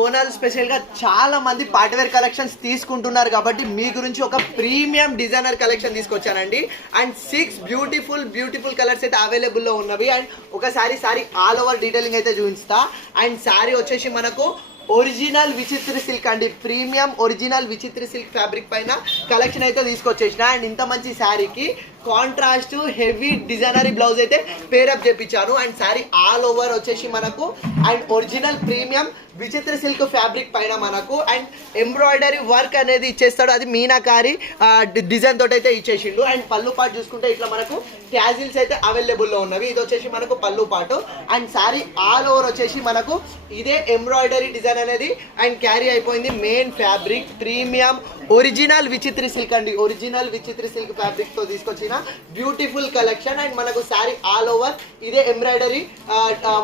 బోనాలు స్పెషల్గా చాలా మంది పార్టీవేర్ కలెక్షన్స్ తీసుకుంటున్నారు కాబట్టి మీ గురించి ఒక ప్రీమియం డిజైనర్ కలెక్షన్ తీసుకొచ్చానండి. అండ్ 6 బ్యూటిఫుల్ కలర్స్ అయితే అవైలబుల్లో ఉన్నవి. అండ్ ఒకసారి సారీ ఆల్ ఓవర్ డీటెయిలింగ్ అయితే చూపిస్తా. అండ్ సారీ వచ్చేసి మనకు ఒరిజినల్ విచిత్ర సిల్క్ అండి, premium original Vichitra silk fabric పైన కలెక్షన్ అయితే తీసుకొచ్చేసిన. అండ్ ఇంత మంచి శారీకి కాంట్రాస్ట్ హెవీ డిజైనరీ బ్లౌజ్ అయితే పేరప్ చేపించాను. అండ్ శారీ ఆల్ ఓవర్ వచ్చేసి మనకు and original premium Vichitra silk fabric పైన మనకు అండ్ ఎంబ్రాయిడరీ వర్క్ అనేది ఇచ్చేస్తాడు, అది మీనాకారి డిజైన్ తోటి అయితే ఇచ్చేసిండు. అండ్ పళ్ళు పాటు చూసుకుంటే ఇట్లా మనకు ట్యాజిల్స్ అయితే అవైలబుల్లో ఉన్నవి. ఇది వచ్చేసి మనకు పళ్ళు పాటు. అండ్ శారీ ఆల్ ఓవర్ వచ్చేసి మనకు ఇదే ఎంబ్రాయిడరీ డిజైన్ అనేది అండ్ క్యారీ అయిపోయింది. Main fabric premium original Vichitra silk అండి, ఒరిజినల్ విచిత్ర సిల్క్ ఫ్యాబ్రిక్ తో తీసుకొచ్చిన బ్యూటిఫుల్ కలెక్షన్. అండ్ మనకు శారీ ఆల్ ఓవర్ ఇదే ఎంబ్రాయిడరీ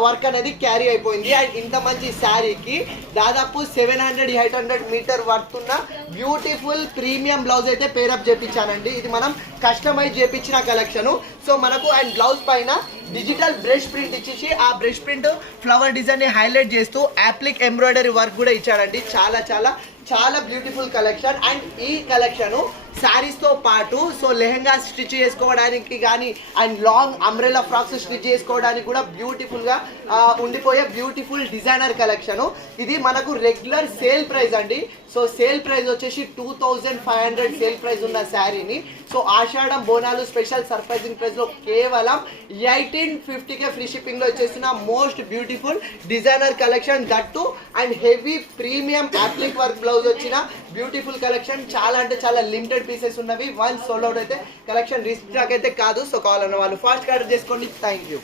వర్క్ అనేది క్యారీ అయిపోయింది. అండ్ ఇంత మంచి శారీకి దాదాపు 700-800 మీటర్ వర్త్ ఉన్న బ్యూటిఫుల్ ప్రీమియం బ్లౌజ్ అయితే పేరప్ చేపించానండి. ఇది మనం కస్టమైజ్ చేపించిన కలెక్షన్. సో మనకు అండ్ బ్లౌజ్ పైన డిజిటల్ బ్రష్ ప్రింట్ ఇచ్చేసి ఆ బ్రష్ ప్రింట్ ఫ్లవర్ డిజైన్ ని హైలైట్ చేస్తూ యాప్లిక్ ఎంబ్రాయిడరీ వర్క్ కూడా ఇచ్చాడండి. చాలా బ్యూటిఫుల్ కలెక్షన్. అండ్ ఈ కలెక్షన్ శారీస్ తో పాటు సో లెహెంగా స్టిచ్ చేసుకోవడానికి కానీ and long umbrella frocks stitch చేసుకోవడానికి కూడా బ్యూటిఫుల్ గా ఉండిపోయే బ్యూటిఫుల్ డిజైనర్ కలెక్షన్. ఇది మనకు రెగ్యులర్ సేల్ ప్రైస్ అండి. సో సేల్ ప్రైస్ వచ్చేసి 2500 సేల్ ప్రైస్ ఉన్న శారీని సో ఆషాఢం బోనాలు స్పెషల్ సర్ప్రైజింగ్ ప్రైస్ లో కేవలం 1850కే ఫ్రీ షిప్పింగ్ లో వచ్చేసిన most beautiful designer collection that and heavy premium appliqué work blouse వచ్చిన బ్యూటిఫుల్ కలెక్షన్. చాలా అంటే చాలా లిమిటెడ్ పీసెస్ ఉన్నవి. వన్ సోల్డ్ అవుట్ అయితే కలెక్షన్ రీస్టాక్ అయితే కాదు. సో కావాలన్న వాళ్ళు ఫాస్ట్ ఆర్డర్ చేసుకోండి. Thank you.